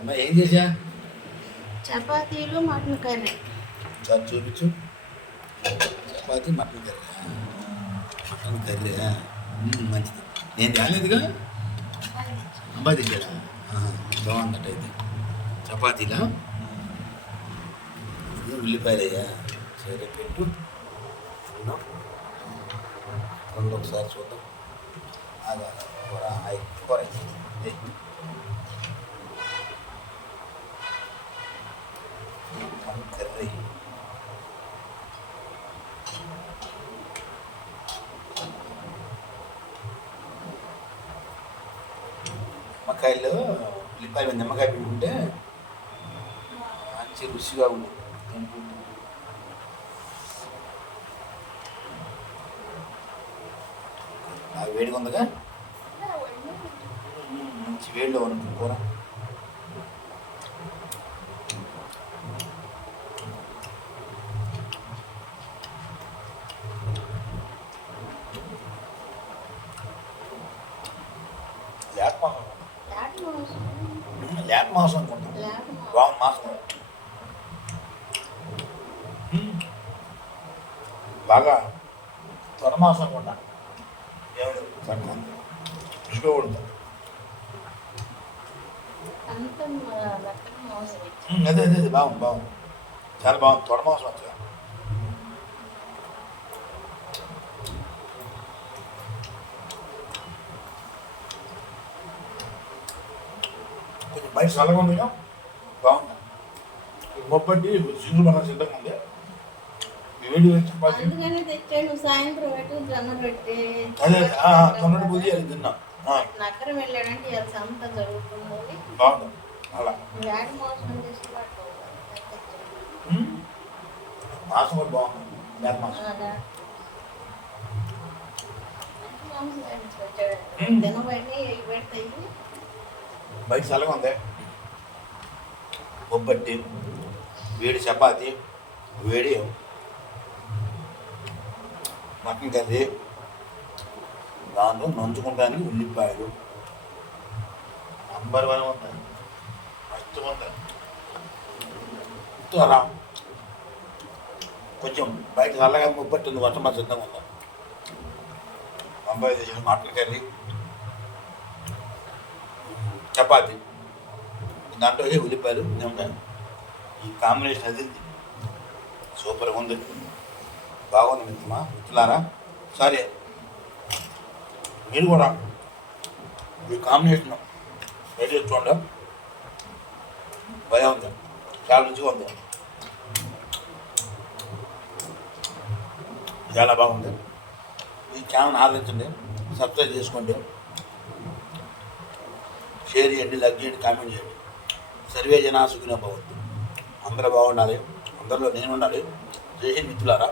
అమ్మ ఏం చేసా? చపాతీలు మటన్ కర్రీ. సార్ చూపించు. Chapati mutton curry. Mutton curry మంచిది. నేను రాలేదుగా. అబ్బాయి తెచ్చాడా? బాగుందట అయితే. చపాతీలా ఇది ఉల్లిపాయలయ్యా. సరే పెట్టు. రెండు ఒకసారి చూద్దాం. అదే కూర కూర కర్రీ. నిమ్మకాయలు ఉల్లిపాయలు నిమ్మకాయ పిండుకుంటే మంచి రుచిగా ఉంది. వేడిగా ఉందిగా, మంచి వేడిలో ఉంది కూర. లేక మాసం అనుకుంటాం. బాగుంది మాసం. బాగా త్వర మాసం అనుకుంటా. దేవుడు రుచిగా ఉంటుంది. అదే అదే బాగుంది బాగుంది, చాలా బాగుంది. త్వర మాసం వచ్చా. కొంచెం బయట చల్లగా ఉందిగా, బాగుంది. మొబ్బట్టి సింగు మన సిద్ధంగా ఉంది. వేడి చపాతీ తెచ్చాను సాయంత్రం పెట్టి జొన్న పెట్టి అదే తొన్నటి పూజ అది తిన్నా. నగరం వెళ్ళాడంటే అంతా జరుగుతుంది. బాగుంది. అలా వేడి మోసం చేసి మాసం కూడా బాగుంది. వేట మాసం బయట చల్లగా ఉంది. బొబ్బట్టి, వేడి చపాతి, వేడి మటన్ కర్రీ, దాంట్లో నంచుకుంటానికి ఉల్లిపాయలు నంబర్ 1 ఉంటాయి. మస్తు ఉంటాయి. అలా కొంచెం బయట చల్లగా బొబ్బట్టుంది. వర్షం మా సిద్ధంగా ఉందా. అబ్బాయి తెచ్చిన మటన్ కర్రీ, చపాతి, దాంట్లో ఉల్లిపాయలు ఉంటాయి. ఈ కాంబినేషన్ అది సూపర్గా ఉంది. బాగుంది మిత్రులారా. సరే మీరు కూడా ఈ కాంబినేషన్ రెడీ చూడండి. భయం ఉంది, చాలా రుచిగా ఉంది, చాలా బాగుంది. ఈ ఛానల్ ఆదరించండి, సబ్స్క్రైబ్ చేసుకోండి, షేర్ చేయండి, లైక్ చేయండి, కామెంట్ చేయండి. సర్వే జనా సుఖినో భవంతు. అందరూ బాగుండాలి, అందరిలో నేను ఉండాలి. జై హింద్ మిత్రులారా.